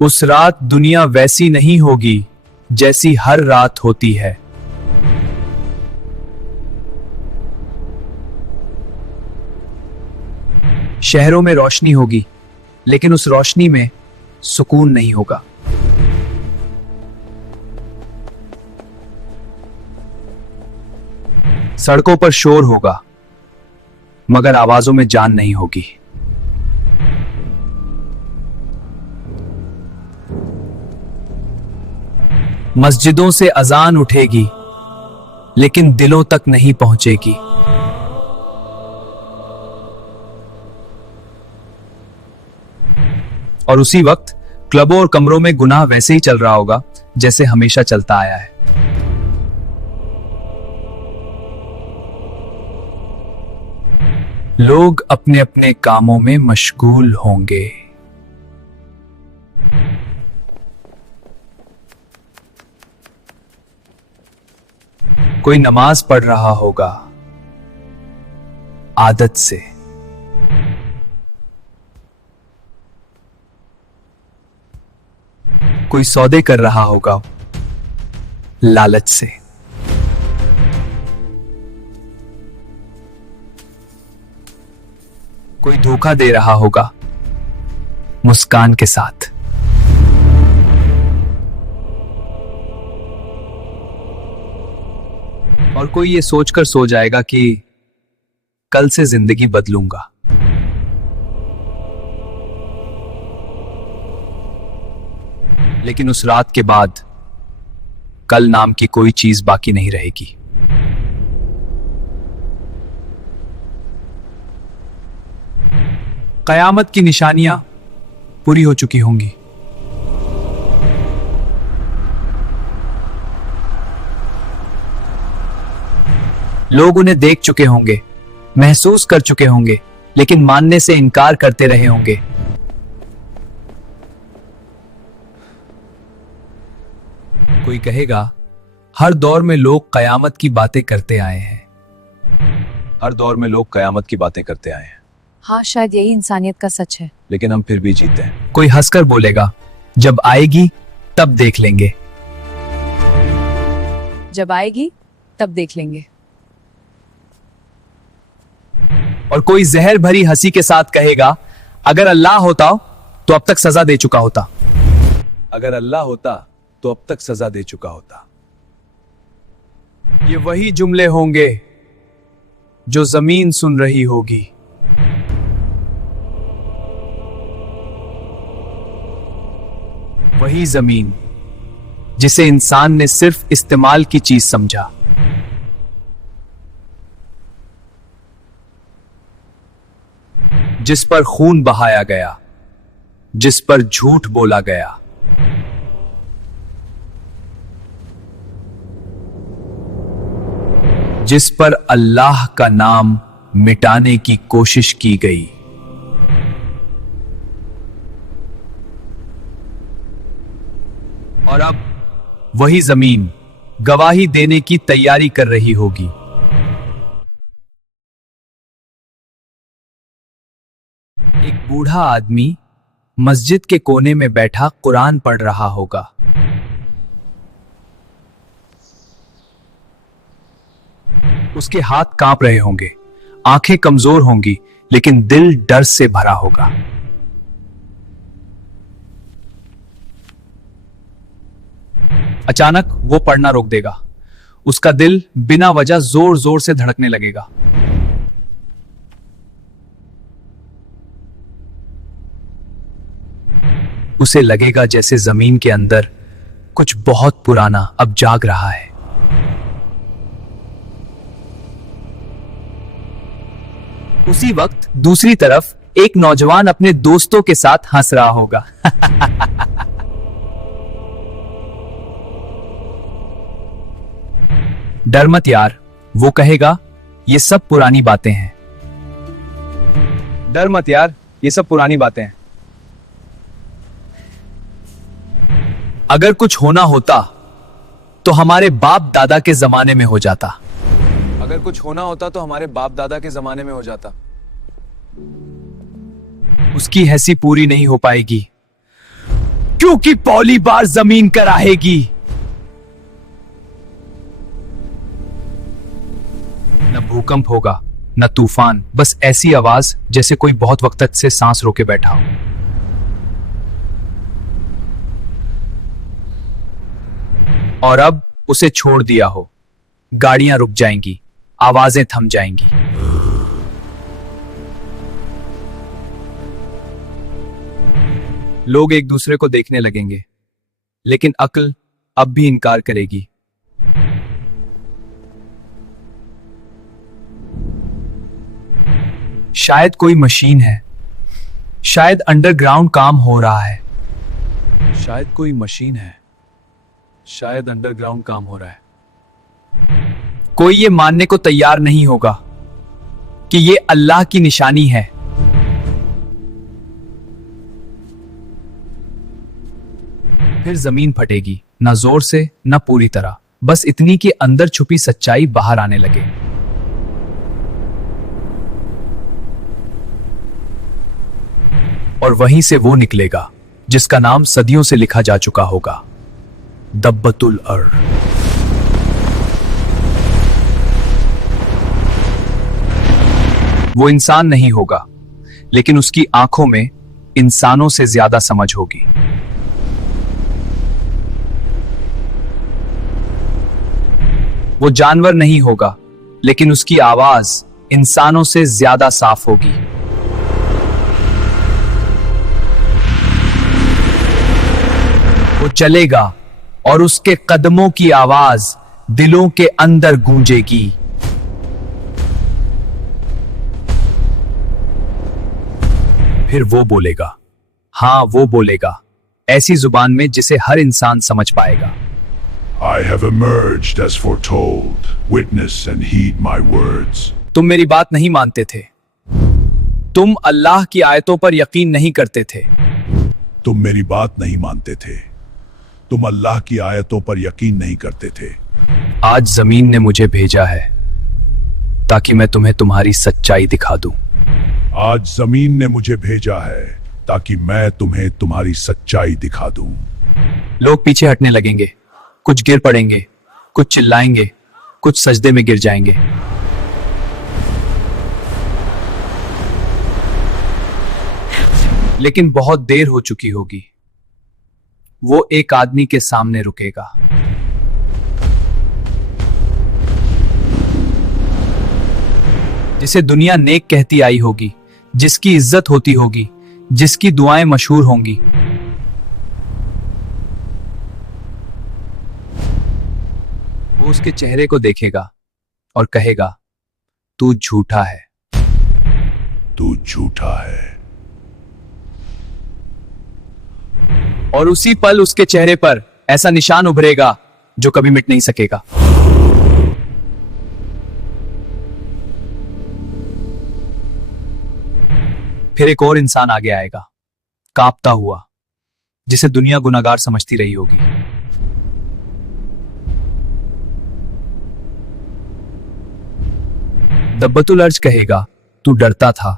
उस रात दुनिया वैसी नहीं होगी जैसी हर रात होती है। शहरों में रोशनी होगी, लेकिन उस रोशनी में सुकून नहीं होगा। सड़कों पर शोर होगा, मगर आवाजों में जान नहीं होगी। मस्जिदों से अजान उठेगी, लेकिन दिलों तक नहीं पहुंचेगी। और उसी वक्त क्लबों और कमरों में गुनाह वैसे ही चल रहा होगा जैसे हमेशा चलता आया है। लोग अपने अपने कामों में मशगूल होंगे। कोई नमाज पढ़ रहा होगा आदत से, कोई सौदे कर रहा होगा लालच से, कोई धोखा दे रहा होगा मुस्कान के साथ। और कोई ये सोचकर सो जाएगा कि कल से जिंदगी बदलूंगा। लेकिन उस रात के बाद कल नाम की कोई चीज बाकी नहीं रहेगी। कयामत की निशानियां पूरी हो चुकी होंगी। लोग उन्हें देख चुके होंगे, महसूस कर चुके होंगे, लेकिन मानने से इनकार करते रहे होंगे। कोई कहेगा, हर दौर में लोग कयामत की बातें करते आए हैं। हर दौर में लोग कयामत की बातें करते आए हैं। हाँ, शायद यही इंसानियत का सच है। लेकिन हम फिर भी जीते हैं। कोई हंसकर बोलेगा, जब आएगी तब देख लेंगे। जब आएगी तब देख लेंगे। और कोई जहर भरी हंसी के साथ कहेगा, अगर अल्लाह होता तो अब तक सजा दे चुका होता। अगर अल्लाह होता तो अब तक सजा दे चुका होता। ये वही जुमले होंगे जो जमीन सुन रही होगी। वही जमीन जिसे इंसान ने सिर्फ इस्तेमाल की चीज समझा। जिस पर खून बहाया गया, जिस पर झूठ बोला गया, जिस पर अल्लाह का नाम मिटाने की कोशिश की गई। और अब वही जमीन गवाही देने की तैयारी कर रही होगी। एक बूढ़ा आदमी मस्जिद के कोने में बैठा कुरान पढ़ रहा होगा। उसके हाथ कांप रहे होंगे, आंखें कमजोर होंगी, लेकिन दिल डर से भरा होगा। अचानक वो पढ़ना रोक देगा। उसका दिल बिना वजह जोर जोर से धड़कने लगेगा। उसे लगेगा जैसे जमीन के अंदर कुछ बहुत पुराना अब जाग रहा है। उसी वक्त दूसरी तरफ एक नौजवान अपने दोस्तों के साथ हंस रहा होगा। डर मत यार, वो कहेगा, ये सब पुरानी बातें हैं। डर मत यार, ये सब पुरानी बातें हैं। अगर कुछ होना होता तो हमारे बाप दादा के जमाने में हो जाता। अगर कुछ होना होता तो हमारे बाप दादा के जमाने में हो जाता। उसकी हंसी पूरी नहीं हो पाएगी। क्योंकि पहली बार जमीन कराहेगी। न भूकंप होगा न तूफान, बस ऐसी आवाज जैसे कोई बहुत वक्त से सांस रोके बैठा हो। और अब उसे छोड़ दिया हो, गाड़ियां रुक जाएंगी, आवाजें थम जाएंगी। लोग एक दूसरे को देखने लगेंगे, लेकिन अक्ल अब भी इनकार करेगी। शायद कोई मशीन है, शायद अंडरग्राउंड काम हो रहा है, शायद कोई मशीन है, शायद अंडरग्राउंड काम हो रहा है। कोई ये मानने को तैयार नहीं होगा कि ये अल्लाह की निशानी है। फिर जमीन फटेगी, ना जोर से ना पूरी तरह, बस इतनी कि अंदर छुपी सच्चाई बाहर आने लगे। और वहीं से वो निकलेगा जिसका नाम सदियों से लिखा जा चुका होगा, दब्बतुल अर्द। वो इंसान नहीं होगा, लेकिन उसकी आंखों में इंसानों से ज्यादा समझ होगी। वो जानवर नहीं होगा, लेकिन उसकी आवाज इंसानों से ज्यादा साफ होगी। वो चलेगा और उसके कदमों की आवाज दिलों के अंदर गूंजेगी। फिर वो बोलेगा, हां वो बोलेगा, ऐसी जुबान में जिसे हर इंसान समझ पाएगा। I have emerged as foretold. Witness and heed my words. तुम मेरी बात नहीं मानते थे, तुम अल्लाह की आयतों पर यकीन नहीं करते थे। तुम मेरी बात नहीं मानते थे, तुम अल्लाह की आयतों पर यकीन नहीं करते थे। आज जमीन ने मुझे भेजा है ताकि मैं तुम्हें तुम्हारी सच्चाई दिखा दूं। आज जमीन ने मुझे भेजा है ताकि मैं तुम्हें तुम्हारी सच्चाई दिखा दूं। लोग पीछे हटने लगेंगे, कुछ गिर पड़ेंगे, कुछ चिल्लाएंगे, कुछ सजदे में गिर जाएंगे। लेकिन बहुत देर हो चुकी होगी। वो एक आदमी के सामने रुकेगा, जिसे दुनिया नेक कहती आई होगी, जिसकी इज्जत होती होगी, जिसकी दुआएं मशहूर होंगी। वो उसके चेहरे को देखेगा और कहेगा, तू झूठा है, तू झूठा है। और उसी पल उसके चेहरे पर ऐसा निशान उभरेगा जो कभी मिट नहीं सकेगा। फिर एक और इंसान आगे आएगा, कांपता हुआ, जिसे दुनिया गुनाहगार समझती रही होगी। दब्बतुल अर्ज कहेगा, तू डरता था,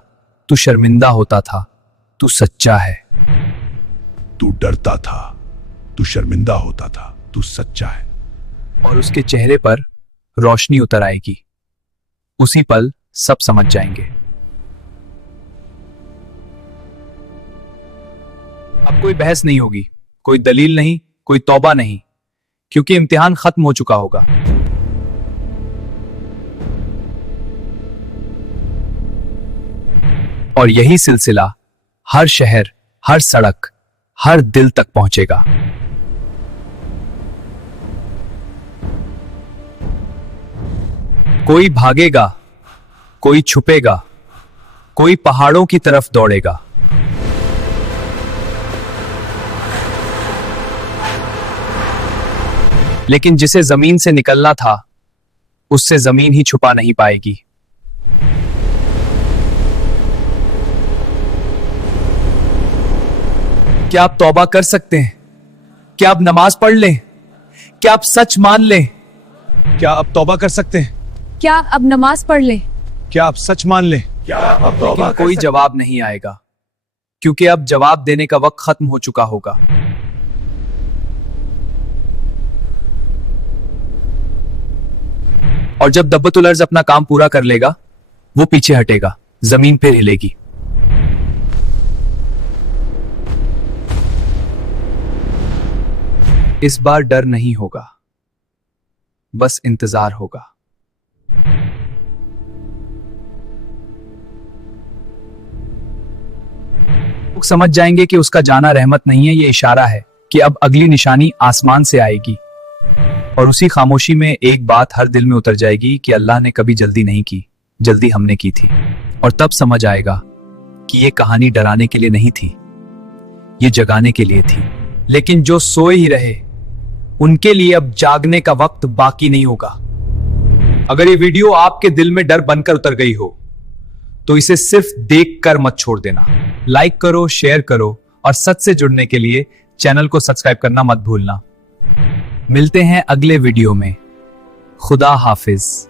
तू शर्मिंदा होता था, तू सच्चा है। तू डरता था, तू शर्मिंदा होता था, तू सच्चा है। और उसके चेहरे पर रोशनी उतर आएगी। उसी पल सब समझ जाएंगे। अब कोई बहस नहीं होगी, कोई दलील नहीं, कोई तौबा नहीं, क्योंकि इम्तिहान खत्म हो चुका होगा। और यही सिलसिला हर शहर, हर सड़क, हर दिल तक पहुंचेगा। कोई भागेगा, कोई छुपेगा, कोई पहाड़ों की तरफ दौड़ेगा। लेकिन जिसे जमीन से निकलना था, उससे जमीन ही छुपा नहीं पाएगी। क्या आप तौबा कर सकते हैं? क्या आप नमाज पढ़ लें? क्या आप सच मान लें? क्या आप तौबा कर सकते हैं? क्या अब नमाज पढ़ ले? क्या आप सच मान लें? लेकिन कोई जवाब नहीं आएगा, क्योंकि अब जवाब देने का वक्त खत्म हो चुका होगा। और जब दब्बतुल अर्ज अपना काम पूरा कर लेगा, वो पीछे हटेगा, जमीन फिर हिलेगी। इस बार डर नहीं होगा, बस इंतजार होगा। लोग समझ जाएंगे कि उसका जाना रहमत नहीं है, ये इशारा है कि अब अगली निशानी आसमान से आएगी। और उसी खामोशी में एक बात हर दिल में उतर जाएगी कि अल्लाह ने कभी जल्दी नहीं की, जल्दी हमने की थी। और तब समझ आएगा कि ये कहानी डराने के लिए नहीं थी, ये जगाने के लिए थी। लेकिन जो सोए ही रहे, उनके लिए अब जागने का वक्त बाकी नहीं होगा। अगर ये वीडियो आपके दिल में डर बनकर उतर गई हो, तो इसे सिर्फ देखकर मत छोड़ देना। लाइक करो, शेयर करो और सच से जुड़ने के लिए चैनल को सब्सक्राइब करना मत भूलना। मिलते हैं अगले वीडियो में। खुदा हाफिज।